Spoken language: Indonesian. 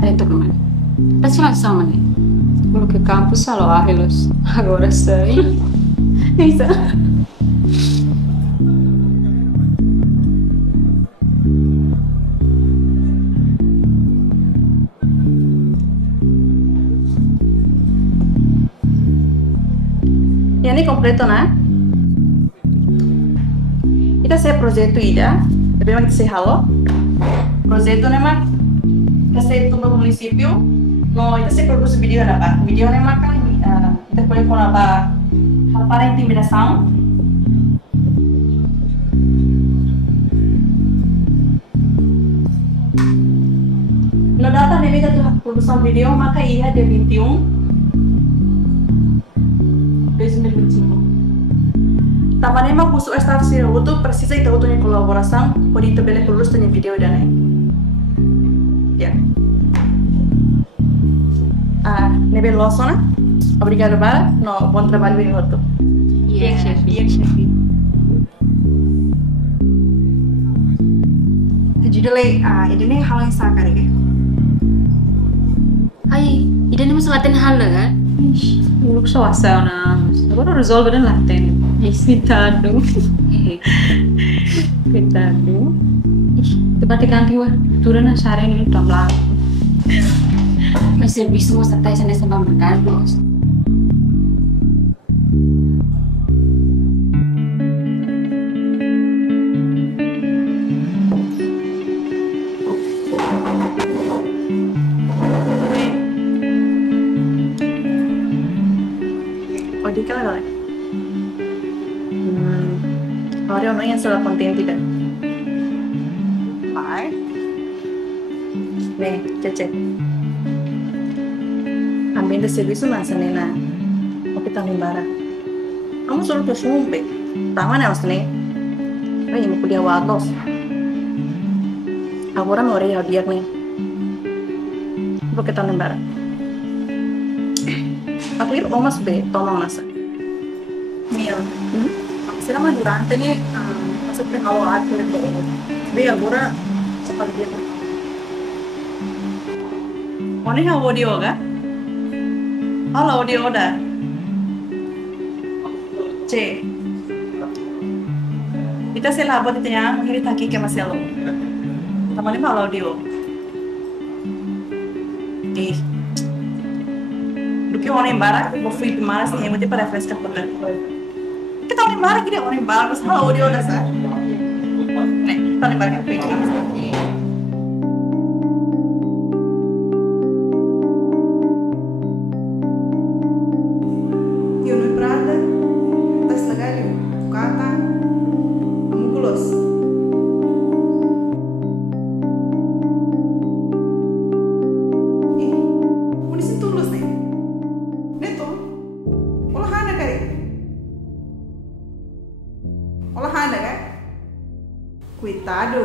Hari itu kemana? Pasti langsung sama nih. Kalau ke kampus selalu ahilos. Agora sei. Bisa. Ya ini completo, né? Kita saya projeto ida, tapi memang kita saya halo. Projeto memang kita saya itu no município, no kita saya produz video apa? Video memang kan kita boleh com apa para intimidação. No data nele kita produção video maka ia dia 21 2025. Tamanho memang khusus staff sih, itu precisa itu punya kolaborasi, por itu boleh produs punya video dan lain. Ya. Nebe Lawson, obrigado para, no bom trabalho em outro. Iya, chef. Iya, chef. Judulnya, ini hal yang sakar ya. Ay, ida naman sa atin hala kan? Bulok sa wasaw na. Agora resolve na natin. Cuidado. Cuidado. Tepati kanti wa. Tura na sari ni tamla. May serviso mo sa tayo sa nasa mercado. Odi ka lang. Orang orang yang salah konten tidak. Pai. Nih, cece. Ambiente serviço lança nena. Oke tahun bara. Kamu suruh ke sumpe. Taman ya nih. Ay, mau kuliah watos. Agora me orei biar nih. Oke tahun bara. Aku ir omas be, tomang nasa. Mia, selama durante nih, maksudnya kalau aku itu, dia agora seperti itu. Oni ha audio ga? Halo audio dah. C. Kita selabot itu ya, mengirit haki ke maselo. Tamani halo audio. Do que orang embara, eu fui embara assim, eu para festa por lá. Que tá embara que orang embara, mas halo audio dah sa. Nih, tá embara que Yunus Prada, tas legal, kata, mukulos. Munisi tulus nih. Neto, olahan kali. Olahan kan? Cuidado.